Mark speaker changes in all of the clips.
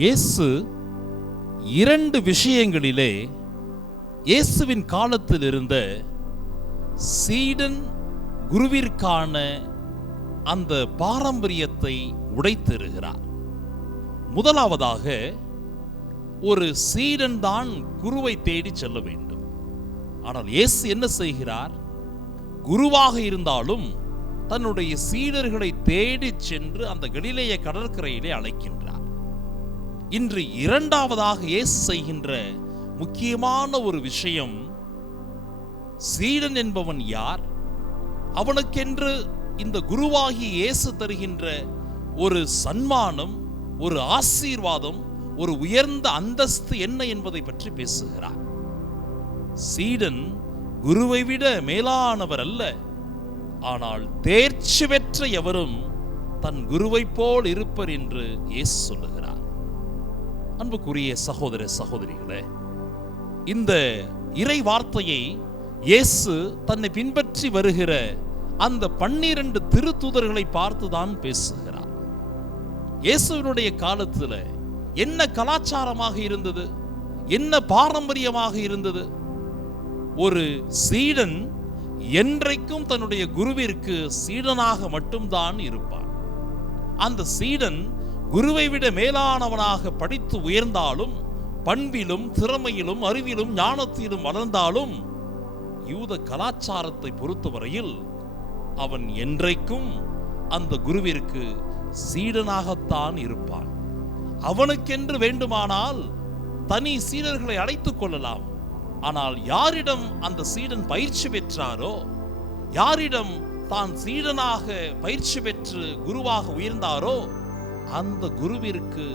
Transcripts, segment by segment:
Speaker 1: இயேசு இரண்டு விஷயங்களிலே இயேசுவின் காலத்தில் இருந்த சீடன் குருவிற்கான அந்த பாரம்பரியத்தை உடைத்தெறுகிறார் முதலாவதாக ஒரு சீடன் தான் குருவை தேடி செல்ல வேண்டும். ஆனால் இயேசு என்ன செய்கிறார்? குருவாக இருந்தாலும் தன்னுடைய சீடர்களை தேடி சென்று அந்த கலிலேய கடற்கரையிலே அழைக்கின்றார். இன்று இரண்டாவதாக இயேசு செய்கின்ற முக்கியமான ஒரு விஷயம் சீடன் என்பவன் யார்? அவனுக்கென்று இந்த குருவாகி இயேசு தருகின்ற ஒரு சன்மானம் ஒரு ஆசீர்வாதம் ஒரு உயர்ந்த அந்தஸ்து என்ன என்பதை பற்றி பேசுகிறார். சீடன் குருவை விட மேலானவர் அல்ல ஆனால் தேர்ச்சி பெற்ற எவரும் தன் குருவைப் போல் இருப்பர் என்று இயேசு சொல்லுகிறார். அன்புக்குரிய சகோதர சகோதரிகளே இந்த இறை வார்த்தையை இயேசு தன்னை பின்பற்றி வருகிற அந்த பன்னிரண்டு திருத்தூதர்களை பார்த்துதான் பேசுகிறார். இயேசுவினுடைய காலத்துல என்ன கலாச்சாரமாக இருந்தது? என்ன பாரம்பரியமாக இருந்தது? ஒரு சீடன் என்றைக்கும் தன்னுடைய குருவிற்கு சீடனாக மட்டும்தான் இருப்பான். அந்த சீடன் குருவை விட மேலானவனாக படித்து உயர்ந்தாலும் பண்பிலும் திறமையிலும் அறிவிலும் ஞானத்திலும் வளர்ந்தாலும் யூத கலாச்சாரத்தை பொறுத்தவரையில் அவன் என்றைக்கும் அந்த குருவிற்கு சீடனாகத்தான் இருப்பான். அவனுக்கென்று வேண்டுமானால் தனி சீடர்களை அழைத்துக் கொள்ளலாம். ஆனால் யாரிடம் அந்த சீடன் பயிற்சி பெற்றாரோ யாரிடம் தான் சீடனாக பயிற்சி பெற்று குருவாக உயர்ந்தாரோ அந்த குருவிற்கு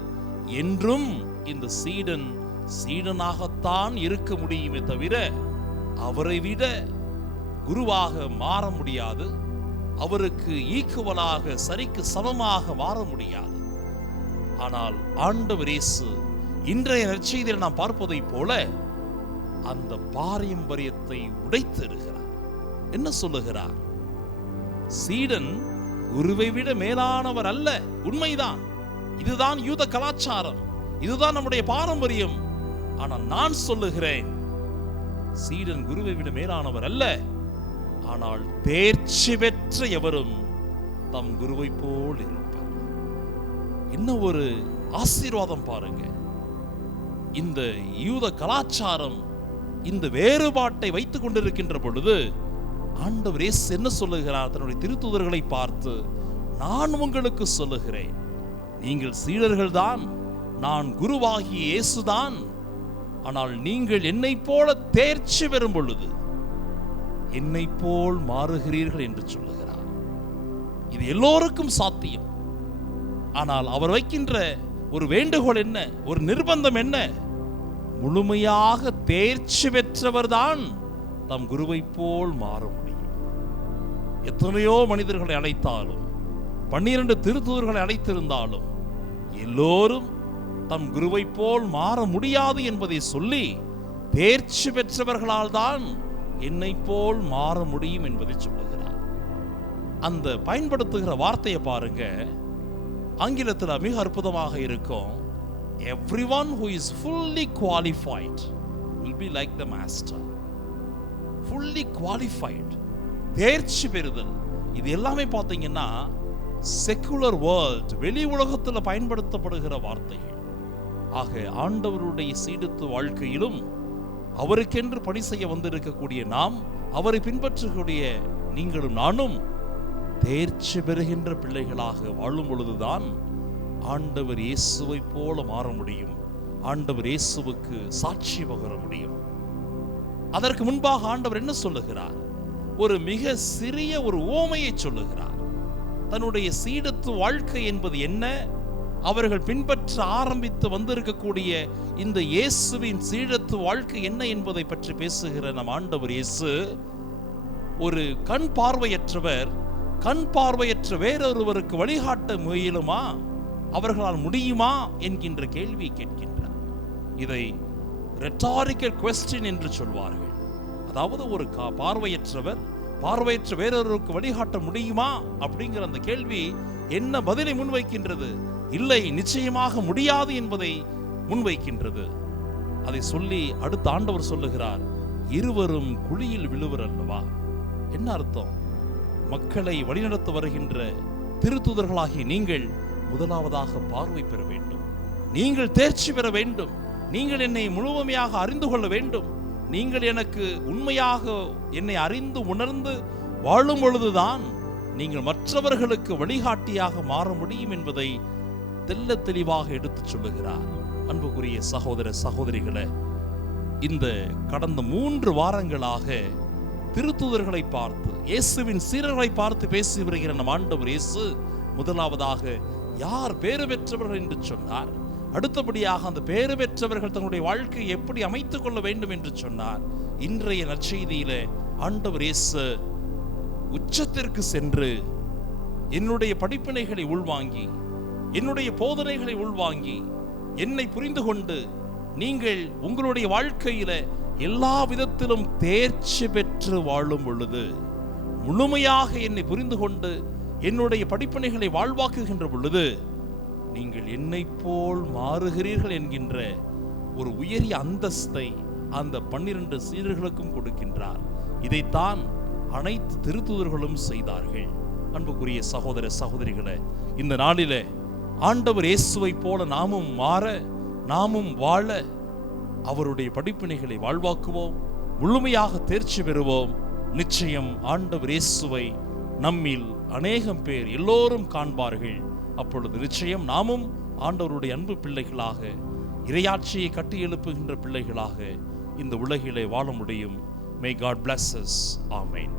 Speaker 1: என்றும் இந்த சீடன் சீடனாகத்தான் இருக்க முடியுமே தவிர அவரை விட குருவாக மாற முடியாது. அவருக்கு ஈக்குவலாக சரிக்கு சமமாக மாற முடியாது. ஆனால் ஆண்டவர் இயேசு இன்றைய நற்செய்தியில் நாம் பார்ப்பதைப் போல அந்த பாரம்பரியத்தை உடைத்தெறுகிறார் என்ன சொல்லுகிறார்? சீடன் குருவை விட மேலானவர் அல்ல உண்மைதான். இதுதான் யூத கலாச்சாரம். இதுதான் நம்முடைய பாரம்பரியம். ஆனால் நான் சொல்லுகிறேன் சீடன் குருவை விட மேலானவர் அல்ல ஆனால் தேர்ச்சி பெற்ற எவரும் தம் குருவை போல் இருப்பார். என்ன ஒரு ஆசீர்வாதம் பாருங்க. இந்த யூத கலாச்சாரம் இந்த வேறுபாட்டை வைத்துக் கொண்டிருக்கின்ற பொழுது ஆண்டவர் இயேசு என்ன சொல்லுகிறார்? தன்னுடைய திருத்துதர்களை பார்த்து நான் உங்களுக்கு சொல்லுகிறேன். நீங்கள் சீடர்கள்தான். நான் குருவாகிய இயேசுதான். ஆனால் நீங்கள் என்னைப் போல தேர்ச்சி பெறும் பொழுது என்னைப் போல் மாறுகிறீர்கள் என்று சொல்லுகிறார். இது எல்லோருக்கும் சாத்தியம். ஆனால் அவர் வைக்கின்ற ஒரு வேண்டுகோள் என்ன? ஒரு நிர்பந்தம் என்ன? முழுமையாக தேர்ச்சி பெற்றவர்தான். தம் குருவைப் போல் மாற முடியும். எத்தனையோ மனிதர்களை அழைத்தாலும் பன்னிரண்டு திருத்தூர்களை அழைத்திருந்தாலும் எல்லோரும் தம் குருவைப் போல் மாற முடியாது என்பதை சொல்லி தேர்ச்சி பெற்றவர்களால் தான் என்னை போல் மாற முடியும் என்பதை சொல்லுகிறார். அந்த பயன்படுத்துகிற வார்த்தையை பாருங்க. ஆங்கிலத்தில் மிக அற்புதமாக இருக்கும். Every one who is fully qualified will be like the master fully qualified தேர்ச்சி பெறுதல். இது எல்லாமே பார்த்தீங்கன்னா செக்குலர் வேர்ல்ட் வெளி உலகத்தில் பயன்படுத்தப்படுகிற வார்த்தைகள். ஆக ஆண்டவருடைய சீடத்து வாழ்க்கையிலும் அவருக்கென்று பணி செய்ய வந்திருக்கக்கூடிய நாம் அவரை பின்பற்றக்கூடிய நீங்களும் நானும் தேர்ச்சி பெறுகின்ற பிள்ளைகளாக வாழும் பொழுதுதான் ஆண்டவர் இயேசுவை போல மாற முடியும். ஆண்டவர் இயேசுவுக்கு சாட்சி பகர முடியும். அதற்கு முன்பாக ஆண்டவர் என்ன சொல்லுகிறார்? ஒரு மிக சிறிய ஒரு ஓமையை சொல்லுகிறார். தன்னுடைய சீடத்து வாழ்க்கை என்பது என்ன? அவர்கள் பின்பற்ற ஆரம்பித்து வந்திருக்கக்கூடிய இந்த இயேசுவின் சீடத்து வாழ்க்கை என்ன என்பதை பற்றி பேசுகிற நம் ஆண்டவர் இயேசு ஒரு கண் பார்வையற்றவர் கண் பார்வையற்ற வேறொருவருக்கு வழிகாட்ட முயலுமா? அவர்களால் முடியுமா? என்கின்ற கேள்வியை கேட்கின்றார். இதை ரெட்டாரிக்கல் கொஸ்டின் என்று சொல்வார்கள். அதாவது ஒரு கா- பார்வையற்றவர் பார்வையற்ற வேறொருவருக்கு வழிகாட்ட முடியுமா? அப்படிங்கிற அந்த கேள்வி என்ன பதிலை முன்வைக்கின்றது? இல்லை நிச்சயமாக முடியாது என்பதை முன்வைக்கின்றது. அதை சொல்லி அடுத்த ஆண்டவர் சொல்லுகிறார் இருவரும் குழியில் விழுவர் அல்லவா? என்ன அர்த்தம்? மக்களை வழிநடத்த வருகின்ற திருத்துதர்களாகிய நீங்கள் முதலாவதாக பார்வை பெற வேண்டும். நீங்கள் தேர்ச்சி பெற வேண்டும். நீங்கள் என்னை முழுமையாக அறிந்து கொள்ள வேண்டும். நீங்கள் எனக்கு உண்மையாக என்னை அறிந்து உணர்ந்து வாழும் பொழுதுதான் நீங்கள் மற்றவர்களுக்கு வழிகாட்டியாக மாற முடியும் என்பதை தெல்ல தெளிவாக எடுத்துச் சொல்லுகிறார். அன்புக்குரிய சகோதர சகோதரிகளை இந்த கடந்த மூன்று வாரங்களாக திருத்துதர்களை பார்த்து இயேசுவின் சீரர்களை பார்த்து பேசி வருகிற நம் ஆண்டவர் இயேசு முதலாவதாக யார் பேறு பெற்றவர்கள் என்று சொன்னார். அடுத்தபடியாக அந்த பேறு பெற்றவர்கள் தங்களுடைய வாழ்க்கையை எப்படி அமைத்துக் கொள்ள வேண்டும் என்று சொன்னார். இன்றைய நற்செய்தியிலே ஆண்டவர் இயேசு உச்சத்திற்கு சென்று என்னுடைய படிப்பினைகளை உள்வாங்கி என்னுடைய போதனைகளை உள்வாங்கி என்னை புரிந்து கொண்டு நீங்கள் உங்களுடைய வாழ்க்கையில எல்லா விதத்திலும் தேர்ச்சி பெற்று வாழும் பொழுது முழுமையாக என்னை புரிந்து கொண்டு என்னுடைய படிப்பினைகளை வாழ்வாக்குகின்ற பொழுது நீங்கள் என்னை போல் மாறுகிறீர்கள் என்கின்ற ஒரு உயரிய அந்தஸ்தை அந்த பன்னிரண்டு சீடர்களுக்கும் கொடுக்கின்றார். இதைத்தான் அனைத்து திருத்தூதர்களும் செய்தார்கள். அன்புக்குரிய சகோதர சகோதரிகளை இந்த நாளில ஆண்டவர் இயேசுவை போல நாமும் மாற நாமும் வாழ அவருடைய படிப்பினைகளை வாழ்வாக்குவோம். முழுமையாக தேர்ச்சி பெறுவோம். நிச்சயம் ஆண்டவர் இயேசுவை நம்மில் அநேகம் பேர் எல்லோரும் காண்பார்கள். அப்பொழுது நிச்சயம் நாமும் ஆண்டவருடைய அன்பு பிள்ளைகளாக இரையாட்சியை கட்டி எழுப்புகின்ற பிள்ளைகளாக இந்த உலகிலே வாழ முடியும். மே காட் பிளஸ்ஸஸ் ஆமேன்